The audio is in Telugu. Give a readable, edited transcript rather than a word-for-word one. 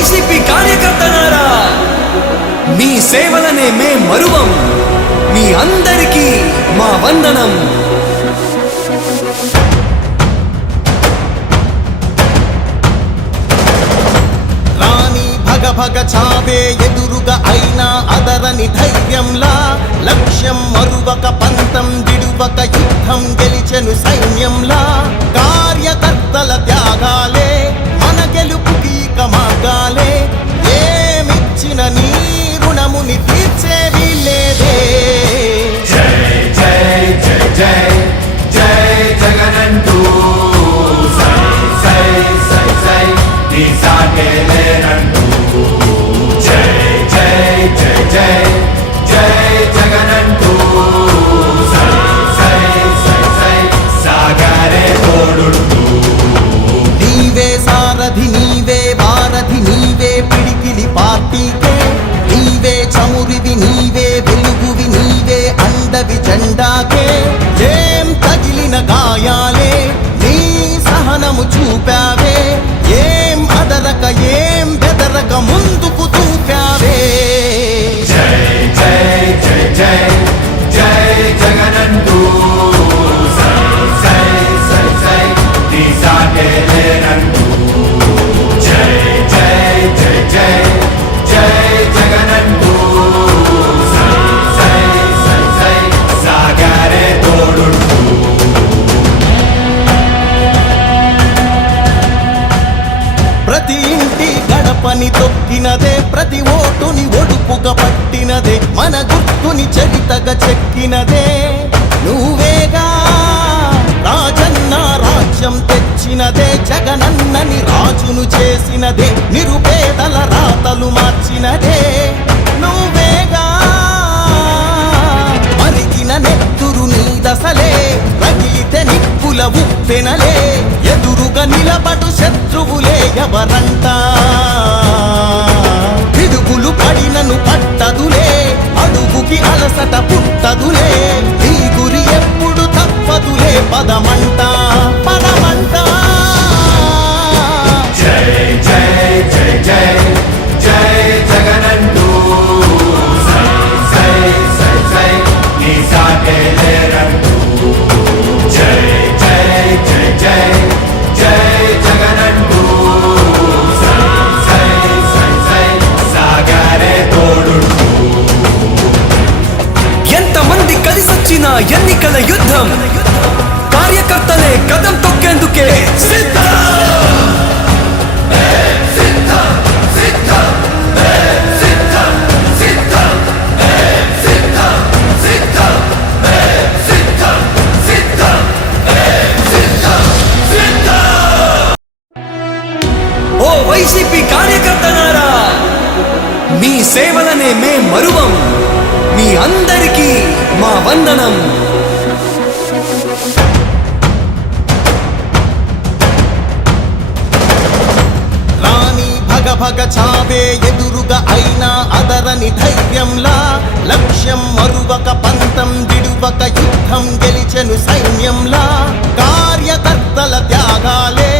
వైసీపీ కార్యకర్తలారా, మీ సేవలనే మే మరువం. మీ అందరికీ మా వందనం. భగ చావే ఎదురుగా అయినా అదరని ధైర్యంలా, లక్ష్యం మరువక పంతం విడువక యుద్ధం గెలిచెను సైన్యంలా. కార్యకర్తల త్యాగాలే మన గెలుపుకి మార్గాలే. ఏమిచ్చిన నీ రుణముని తీర్చేవి లేదే. జై జై జై జై జై జగనంటూ సై సై సై సై నీ సాగే లేనంటూ. జై జై జై జై జై జగనంటూ సై సై సై సై సాగరే తోడుంటూ. నీవే సారథి నీవే వారధి నీవే పిడికిలి పార్టీకే. నీవే చమురివి నీవే వెలుగువి నీవే అండవి జెండాకే. ఏం తగిలిన గాయాలే నీ సహనము చూపావే. ఏం అదరక ఏం బెదరక ముందుకు దూకావే. జై జై జై జై జై జగనంటూ సై సై సై సై నీ సాగే లేనంటూ. జై జై జై జై జై జగనంటూ సై సై సై సై సాగరే తోడుంటూ. ప్రతి ఇంటి గడపని తొక్కినదే, ప్రతి ఓటుని ఒడుపుగా పట్టినదే, మన గుర్తుని చరితగా చెక్కినదే నువ్వేగా. రాజన్న రాజ్యం తెచ్చినదే, జగనన్నని రాజును చేసినదే, నిరుపేదల రాతలు మార్చినదే నువ్వేగా. మరిగిన నెత్తురు నీ దశలే, రగిలితే నిప్పుల ఉప్పెనలే. ఎదురుగా నిలబడు శత్రువులే ఎవరంట. పిడుగులు పడినను పట్టదులే, అడుగుకి అలసట పుట్టదులే. ఈ గురి ఎప్పుడు తప్పదులే, పదమంట పదమంట. జై జై జై జై జై జగనంటూ సై సై సై సై నీ సాగే లేరంటూ. జై జై జై జై జై జగనంటూ సై సై సై సై సాగరే తోడుంటూ. ఎంతమంది కలిసొచ్చిన ఎన్నికల యుద్ధం, కార్యకర్తలే కదం తొక్కేందుకే సిద్ధం. ఓ వైసీపీ కార్యకర్తలారా, మీ సేవలనే మే మరువం. మీ అందరికీ మా వందనం. భగ చావే ఎదురుగా అయినా అదరని ధైర్యంలా, లక్ష్యం మరువక పంతం విడువక యుద్ధం గెలిచెను సైన్యంలా. కార్యకర్తల త్యాగాలే